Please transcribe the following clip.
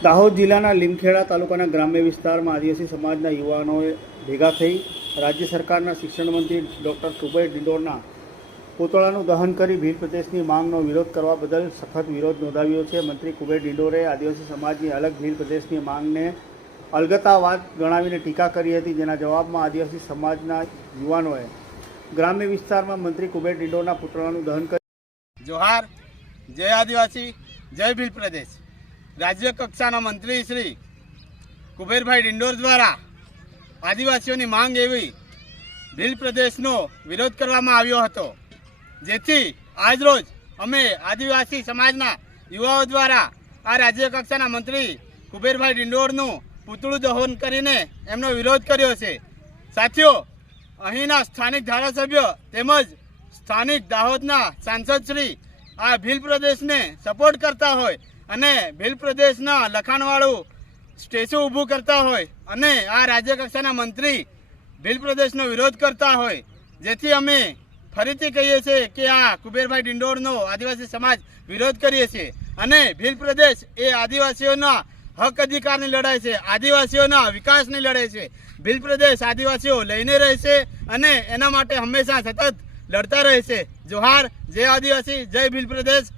દાહોદ જિલ્લાના લીમખેડા તાલુકાના ગ્રામ્ય વિસ્તારમાં આદિવાસી સમાજના યુવાનોએ ભેગા થઈ રાજ્ય સરકારના શિક્ષણ મંત્રી ડૉક્ટર કુબેર ડિંડોરના પૂતળાનું દહન કરી ભીલ પ્રદેશની માંગનો વિરોધ કરવા બદલ સખત વિરોધ નોંધાવ્યો છે. મંત્રી કુબેર ડિંડોરે આદિવાસી સમાજની અલગ ભીલ પ્રદેશની માંગને અલગતાવાદ ગણાવીને ટીકા કરી હતી, જેના જવાબમાં આદિવાસી સમાજના યુવાનોએ ગ્રામ્ય વિસ્તારમાં મંત્રી કુબેર ડિંડોરના પૂતળાનું દહન કર્યું. જોહાર, જય આદિવાસી, જય ભીલ પ્રદેશ. રાજ્ય કક્ષાના મંત્રી શ્રી કુબેરભાઈ ડિંડોર દ્વારા આદિવાસીઓની માંગ એવી ભીલ પ્રદેશનો વિરોધ કરવામાં આવ્યો હતો, જેથી આજરોજ અમે આદિવાસી સમાજના યુવાઓ દ્વારા આ રાજ્ય કક્ષાના મંત્રી કુબેરભાઈ ડિંડોરનું પૂતળું દહન કરીને એમનો વિરોધ કર્યો છે. સાથીઓ, અહીંના સ્થાનિક ધારાસભ્યો તેમજ સ્થાનિક દાહોદના સાંસદ શ્રી આ ભીલ પ્રદેશને સપોર્ટ કરતા હોય અને ભીલ પ્રદેશના લખાણવાળું સ્ટેચ્યુ ઊભું કરતા હોય અને આ રાજ્ય કક્ષાના મંત્રી ભીલ પ્રદેશનો વિરોધ કરતા હોય, જેથી અમે ફરીથી કહીએ છીએ કે આ કુબેરભાઈ ડિંડોરનો આદિવાસી સમાજ વિરોધ કરીએ છીએ અને ભીલ પ્રદેશ એ આદિવાસીઓના હક અધિકારની લડાઈ છે, આદિવાસીઓના વિકાસની લડાઈ છે. ભીલ પ્રદેશ આદિવાસીઓ લઈને રહેશે અને એના માટે હંમેશા સતત લડતા રહેશે. જોહાર, જય આદિવાસી, જય ભીલ પ્રદેશ.